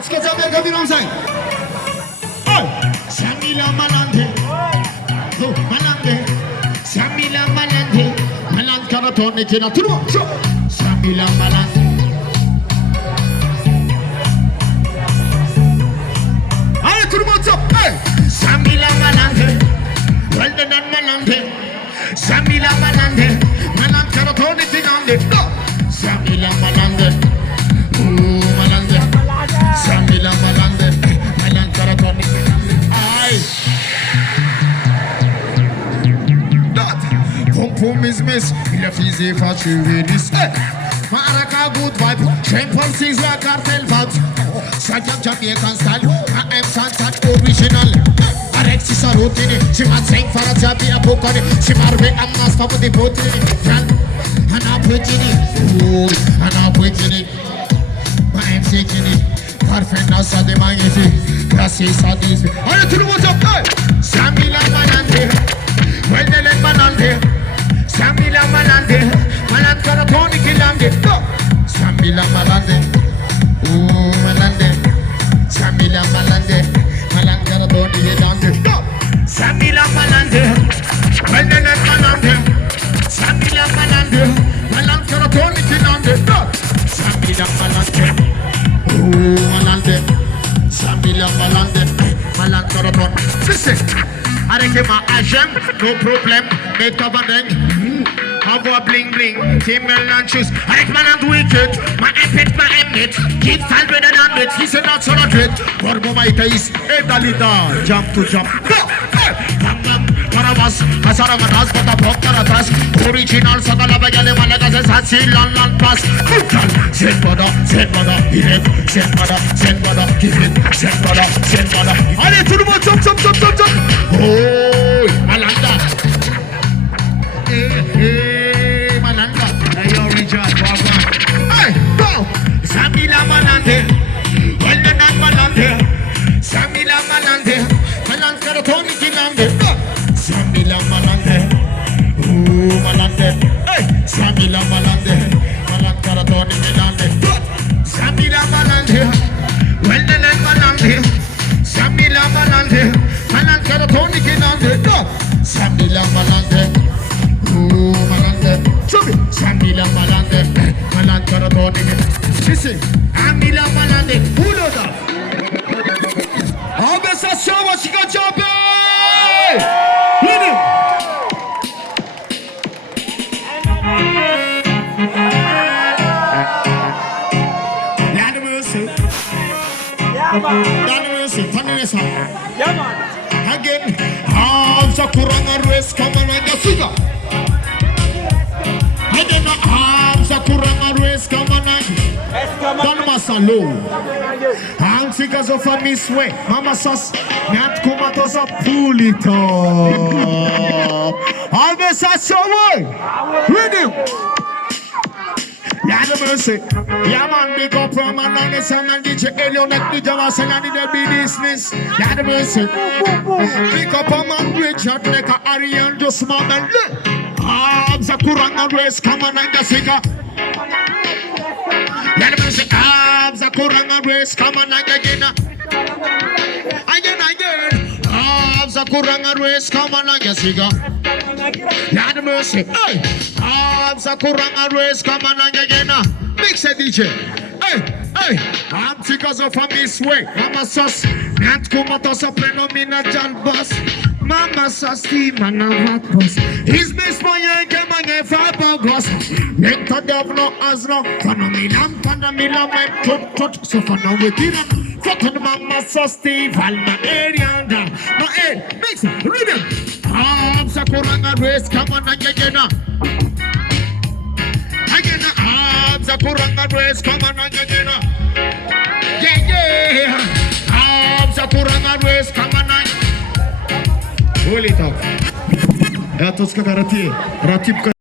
Açık zamanda kabin olsay. Samila malande. Malande. Samila malande. Maland karatone kina turbo. Samila malande. Hadi turbo top. Samila malande. Walden malande. Samila malande. Maland karatone kina. Samila malande. Malande. Samila malande. Maland karatone kina. Pum is miss, il a fisé for tuer this. Maraka good vibe, train from things like cartel vibes. Sajam Jamaican style, I am Santat original. Alexis a routine, she might sing for a job, a book on it. She might make a master for the boat. And I'm putting it, and I'm putting it. I am taking it. Perfect now, so the magazine. Classes are this. Are you to the what's up, guys? Samila Manande, well, they let Manande. Samila malande, maland karatoni kilande. Samila malande, ooh malande. Samila malande, maland karatoni kilande. Samila malande, malande malande. Samila malande, maland karatoni kilande. Samila malande, ooh malande. Samila malande, maland karatoni. Listen, arrêtez ma agent, no problem, make up and avoir bling bling, team lunches. Avec ma land wicked, ma impet, ma emmet. Keep fall better than it, he's a not so not it. Borbo my taste, Edalita, jump to jump. Parabas, Asaramaras, but the Pocaratas, original Sagalabagale, Malagas, Hasilan, Pass, send mother, give it, send mother, give it, send mother. Allez, tout le monde, jump. Oh, Malanda. Malanda, hey, original, hey, go! Samila Malande, Walden Malande, Samila Malande, Maland Karatoni Kilande, Samila Malande, ooh Malande, hey, Samila Malande, Maland Karatoni Kilande, Samila Malande, Walden Malande, Samila Malande, Maland Karatoni Kilande, Samila Malande. Samila malande, maland karatoni. Listen, Amila malande, who knows that? How best I show what she got job? Hit it. Lord mercy. Yeah, man. Lord mercy. Funniness. Yeah, man. Again, half the Kuranga race, come on and get figure. I don't know how Kuranga race come on Don Masalo Ang sigas of a miss way Mama Sas Nat Kumatos a pull it up Alves a show with him Yada mercy Yaman big up from an honest man DJ Elion at the Java Salani the business Yada mercy Big up a man Richard like a Arian just mom and Abza Kuranga race, come on and just figure. Let me say, Abza Kuranga race, come on and again. Again. Abza Kuranga race, come on and just figure. Let me say, hey. Abza Kuranga race, come on and again. Mix a DJ. Hey. I'm because of a miss way. Mama Sos, Nat Kumatos a prenomina John Boss. Mama Sasti, man, a hot bus. He's Miss Moyen, came on a fiber gloss. Let the devil as long. Panamila, my tot, so for now with it. Fucking Mama Sasti, Valma area. No, hey, mix it, rhythm. Sakuranga race, come on again. Again, Sakuranga race, come on again. Yeah. Sakuranga race, come on again. Hold it up. Я тут скажу, Ратип.